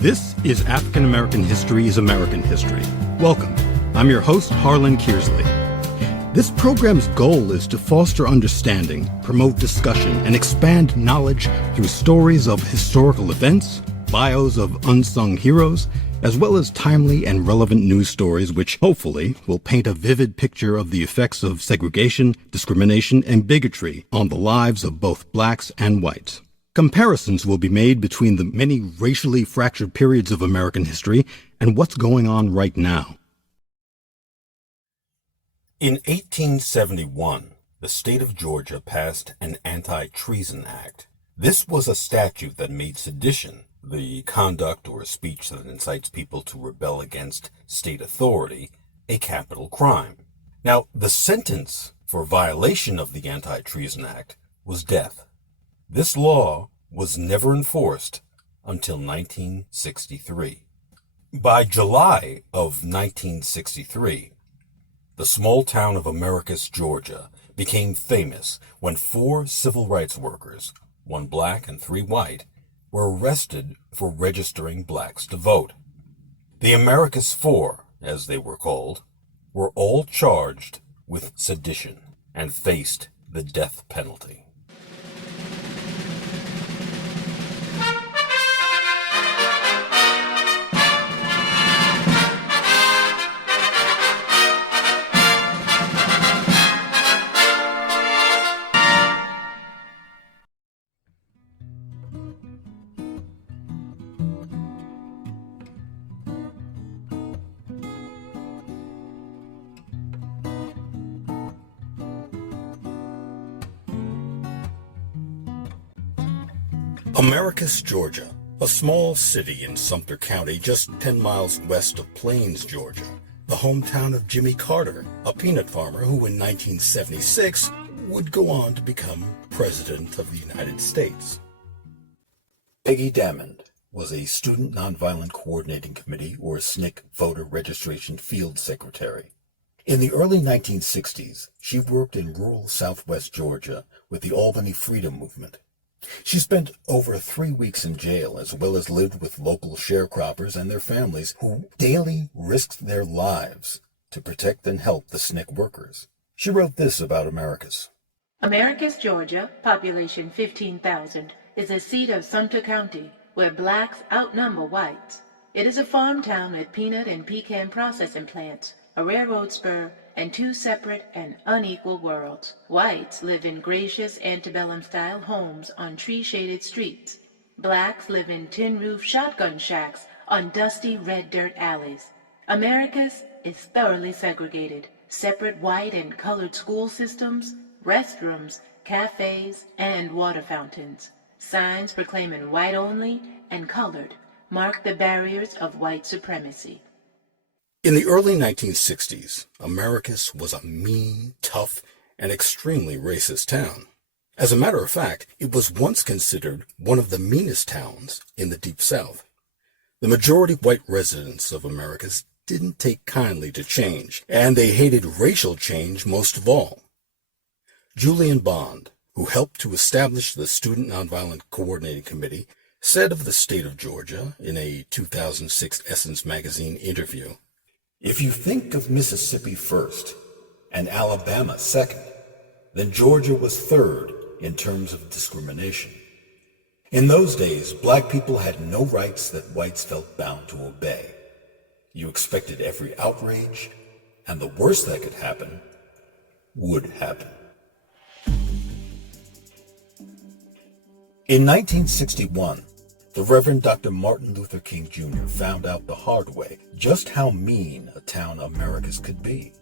This is African American History is American History. Welcome. I'm your host, Harlan Kearsley. This program's goal is to foster understanding, promote discussion, and expand knowledge through stories of historical events, bios of unsung heroes, as well as timely and relevant news stories which hopefully will paint a vivid picture of the effects of segregation, discrimination, and bigotry on the lives of both blacks and whites. Comparisons will be made between the many racially fractured periods of American history and what's going on right now. In 1871, the state of Georgia passed an Anti-Treason Act. This was a statute that made sedition, the conduct or speech that incites people to rebel against state authority, a capital crime. Now, the sentence for violation of the Anti-Treason Act was death. This law was never enforced until 1963. By July of 1963, the small town of Americus, Georgia, became famous when 4 civil rights workers, 1 black and 3 white, were arrested for registering blacks to vote. The Americus Four, as they were called, were all charged with sedition and faced the death penalty. Americus, Georgia, a small city in Sumter County just 10 miles west of Plains, Georgia, the hometown of Jimmy Carter, a peanut farmer who in 1976 would go on to become President of the United States. Peggy Dammond was a Student Nonviolent Coordinating Committee, or SNCC, voter registration field secretary. In the early 1960s, she worked in rural southwest Georgia with the Albany Freedom Movement. She spent over 3 weeks in jail, as well as lived with local sharecroppers and their families who daily risked their lives to protect and help the SNCC workers. She wrote this about Americus. Americus, Georgia, population 15,000, is a seat of Sumter County, where blacks outnumber whites. It is a farm town with peanut and pecan processing plants, a railroad spur, and 2 separate and unequal worlds. Whites live in gracious antebellum-style homes on tree-shaded streets. Blacks live in tin-roof shotgun shacks on dusty red dirt alleys. Americus is thoroughly segregated. Separate white and colored school systems, restrooms, cafes, and water fountains. Signs proclaiming white only and colored mark the barriers of white supremacy. In the early 1960s, Americus was a mean, tough, and extremely racist town. As a matter of fact, it was once considered one of the meanest towns in the Deep South. The majority white residents of Americus didn't take kindly to change, and they hated racial change most of all. Julian Bond, who helped to establish the Student Nonviolent Coordinating Committee, said of the state of Georgia in a 2006 Essence magazine interview, "If you think of Mississippi first and Alabama second, then Georgia was third in terms of discrimination. In those days, black people had no rights that whites felt bound to obey. You expected every outrage, and the worst that could happen would happen." In 1961, the Reverend Dr. Martin Luther King Jr. found out the hard way just how mean a town Americus could be.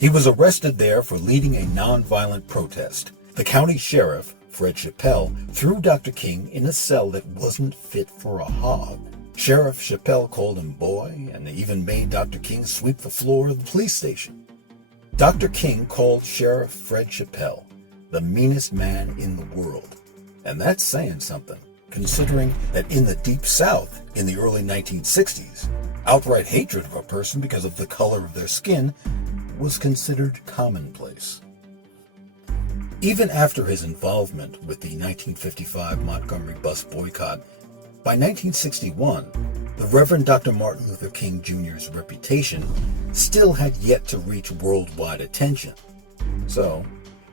He was arrested there for leading a nonviolent protest. The county sheriff, Fred Chappelle, threw Dr. King in a cell that wasn't fit for a hog. Sheriff Chappelle called him boy and even made Dr. King sweep the floor of the police station. Dr. King called Sheriff Fred Chappelle the meanest man in the world. And that's saying something, considering that in the Deep South in the early 1960s, outright hatred of a person because of the color of their skin was considered commonplace. Even after his involvement with the 1955 Montgomery bus boycott, by 1961, The Reverend Dr. Martin Luther King Jr.'s reputation still had yet to reach worldwide attention. So,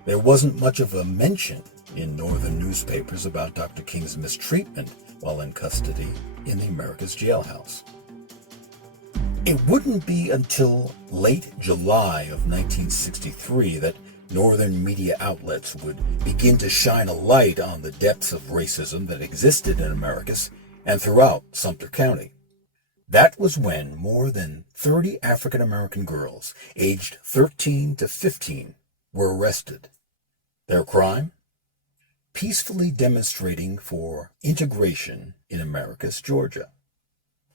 there wasn't much of a mention in northern newspapers about Dr. King's mistreatment while in custody in the Americus jailhouse. It wouldn't be until late July of 1963 that northern media outlets would begin to shine a light on the depths of racism that existed in Americus and throughout Sumter County. That was when more than 30 African American girls, aged 13 to 15, were arrested. Their crime? Peacefully demonstrating for integration in Americus Georgia.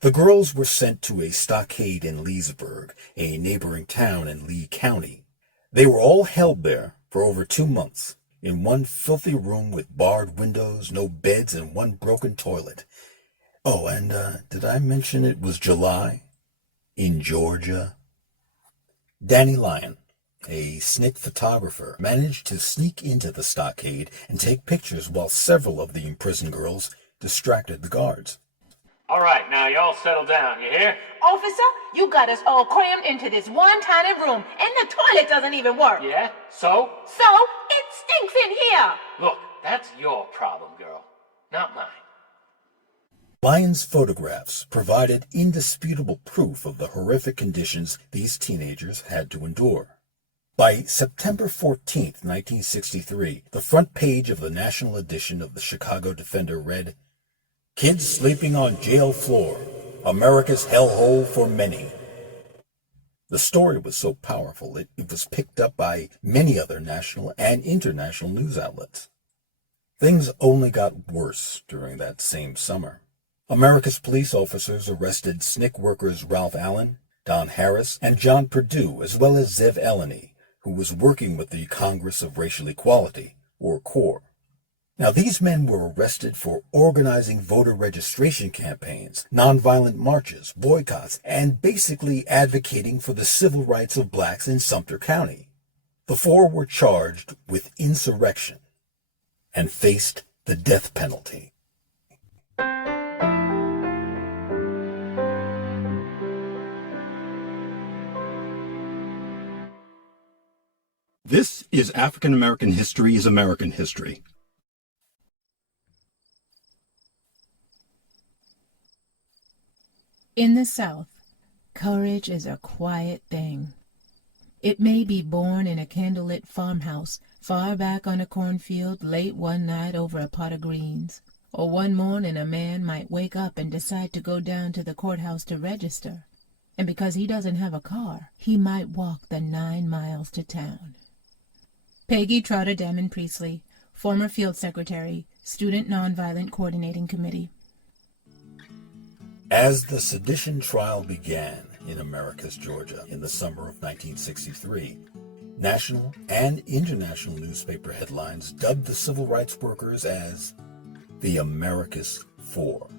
The girls were sent to a stockade in Leesburg, a neighboring town in Lee County. They were all held there for over 2 months, in one filthy room with barred windows, no beds, and one broken toilet. Oh, and did I mention it was July? In Georgia? Danny Lyon, a SNCC photographer, managed to sneak into the stockade and take pictures while several of the imprisoned girls distracted the guards. All right, now y'all settle down, you hear? Officer, you got us all crammed into this one tiny room, and the toilet doesn't even work. Yeah? So? So, it stinks in here. Look, that's your problem, girl, not mine. Lyon's photographs provided indisputable proof of the horrific conditions these teenagers had to endure. By September 14, 1963, the front page of the national edition of the Chicago Defender read, "Kids sleeping on jail floor, America's hellhole for many." The story was so powerful it was picked up by many other national and international news outlets. Things only got worse during that same summer. Americus police officers arrested SNCC workers Ralph Allen, Don Harris, and John Perdue, as well as Zev Eleni, who was working with the Congress of Racial Equality, or CORE. Now, these men were arrested for organizing voter registration campaigns, nonviolent marches, boycotts, and basically advocating for the civil rights of blacks in Sumter County. The four were charged with insurrection and faced the death penalty. This is African American History is American History. In the South, courage is a quiet thing. It may be born in a candlelit farmhouse far back on a cornfield late one night over a pot of greens, or one morning a man might wake up and decide to go down to the courthouse to register, and because he doesn't have a car, he might walk the 9 miles to town. Peggy Dammond Priestley, former field secretary, Student Nonviolent Coordinating Committee. As the sedition trial began in Americus Georgia in the summer of 1963, national and international newspaper headlines dubbed the civil rights workers as the Americus Four.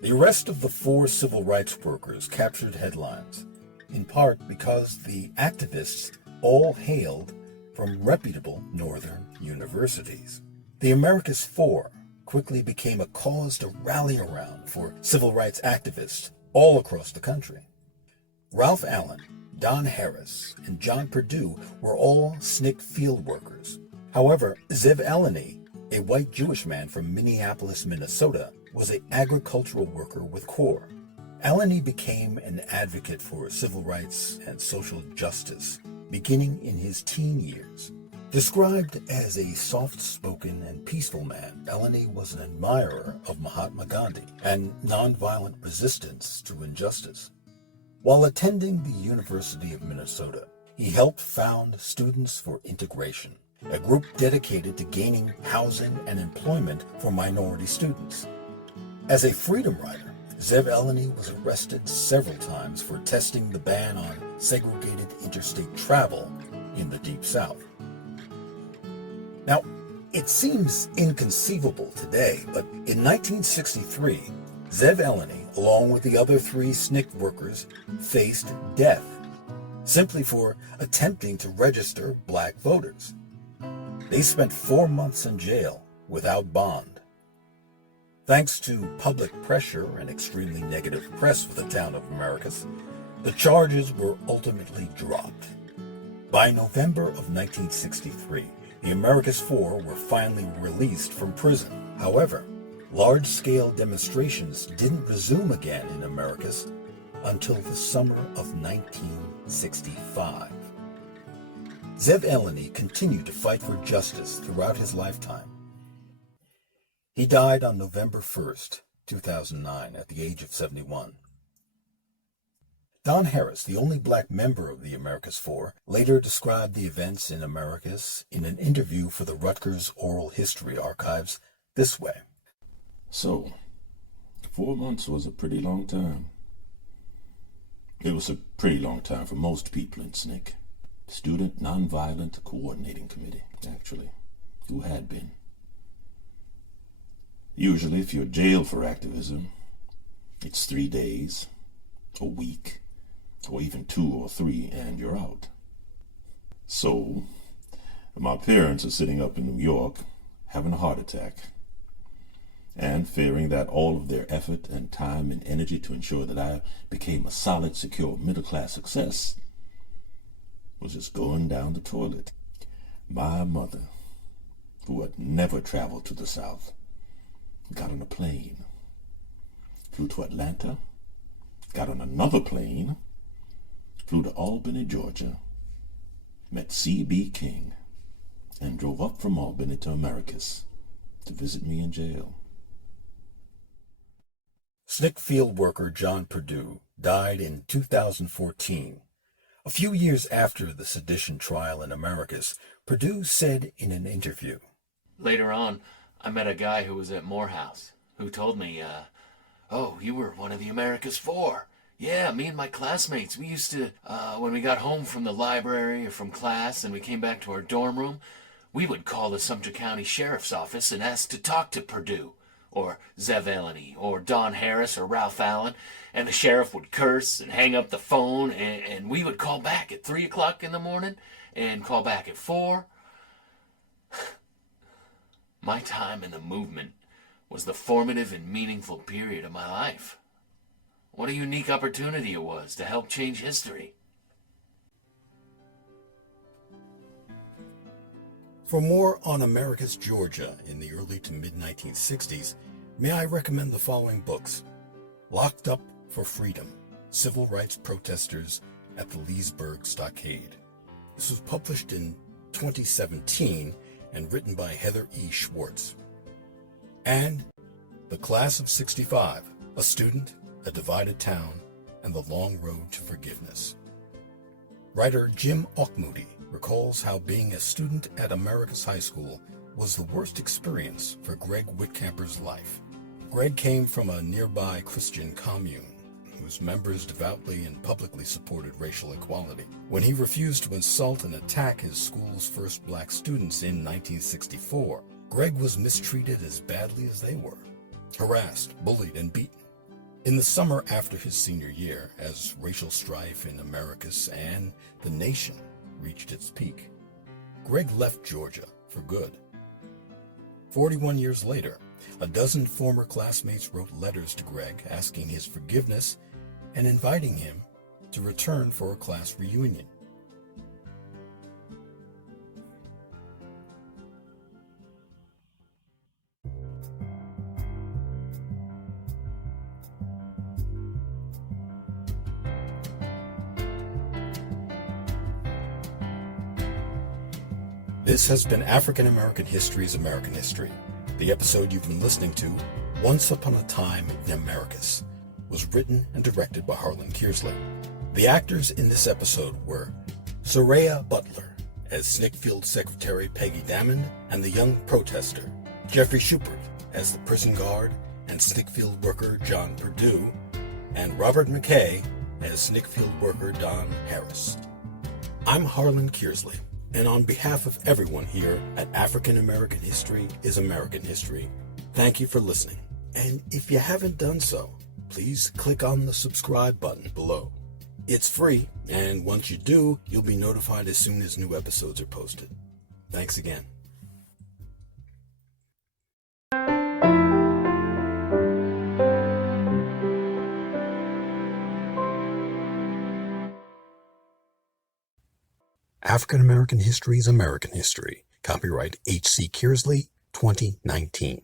The arrest of the 4 civil rights workers captured headlines, in part because the activists all hailed from reputable northern universities. The Americus Four quickly became a cause to rally around for civil rights activists all across the country. Ralph Allen, Don Harris, and John Perdue were all SNCC field workers. However, Zev Eleni, a white Jewish man from Minneapolis, Minnesota, was an agricultural worker with CORE. Eleni became an advocate for civil rights and social justice, beginning in his teen years. Described as a soft-spoken and peaceful man, Eleni was an admirer of Mahatma Gandhi and nonviolent resistance to injustice. While attending the University of Minnesota, he helped found Students for Integration, a group dedicated to gaining housing and employment for minority students. As a freedom rider, Zev Eleni was arrested several times for testing the ban on segregated interstate travel in the Deep South. Now, it seems inconceivable today, but in 1963, Zev Eleni, along with the other 3 SNCC workers, faced death, simply for attempting to register black voters. They spent 4 months in jail without bond. Thanks to public pressure and extremely negative press for the town of Americus, the charges were ultimately dropped. By November of 1963, the Americus Four were finally released from prison. However, large-scale demonstrations didn't resume again in Americus until the summer of 1965. Zev Eleni continued to fight for justice throughout his lifetime. He died on November 1st, 2009, at the age of 71. Don Harris, the only black member of the Americus Four, later described the events in Americus in an interview for the Rutgers Oral History Archives this way. So, 4 months was a pretty long time. It was a pretty long time for most people in SNCC. Student Nonviolent Coordinating Committee, actually, who had been. Usually, if you're jailed for activism, it's 3 days, a week, or even 2 or 3, and you're out. So, my parents are sitting up in New York, having a heart attack, and fearing that all of their effort and time and energy to ensure that I became a solid, secure, middle-class success was just going down the toilet. My mother, who had never traveled to the South, got on a plane, flew to Atlanta, got on another plane, flew to Albany, Georgia, met C.B. King, and drove up from Albany to Americus to visit me in jail. SNCC field worker John Perdue died in 2014. A few years after the sedition trial in Americus, Perdue said in an interview, Later on, I met a guy who was at Morehouse, who told me, oh, you were one of the Americus Four. Yeah, me and my classmates, we used to, when we got home from the library or from class and we came back to our dorm room, we would call the Sumter County Sheriff's Office and ask to talk to Perdue, or Zev Eleni, or Don Harris, or Ralph Allen, and the sheriff would curse and hang up the phone, and we would call back at 3 o'clock in the morning, and call back at 4. My time in the movement was the formative and meaningful period of my life. What a unique opportunity it was to help change history. For more on Americus Georgia in the early to mid-1960s, may I recommend the following books. Locked Up for Freedom, Civil Rights Protesters at the Leesburg Stockade. This was published in 2017 and written by Heather E. Schwartz. And The Class of 65, A Student, A Divided Town, and the Long Road to Forgiveness. Writer Jim Auchmuty recalls how being a student at Americus High School was the worst experience for Greg Whitcamper's life. Greg came from a nearby Christian commune whose members devoutly and publicly supported racial equality. When he refused to insult and attack his school's first black students in 1964, Greg was mistreated as badly as they were, harassed, bullied, and beaten. In the summer after his senior year, as racial strife in Americus and the nation reached its peak, Greg left Georgia for good. 41 years later, a dozen former classmates wrote letters to Greg asking his forgiveness and inviting him to return for a class reunion. This has been African American History's American History. The episode you've been listening to, Once Upon a Time in Americus, was written and directed by Harlan Kearsley. The actors in this episode were Soraya Butler as SNCC Field Secretary Peggy Dammond and the young protester, Jeffrey Schubert as the prison guard and SNCC Field worker John Perdue, and Robert McKay as SNCC Field worker Don Harris. I'm Harlan Kearsley, and on behalf of everyone here at African American History is American History, thank you for listening. And if you haven't done so, please click on the subscribe button below. It's free, and once you do, you'll be notified as soon as new episodes are posted. Thanks again. African American History is American History. Copyright H.C. Kearsley, 2019.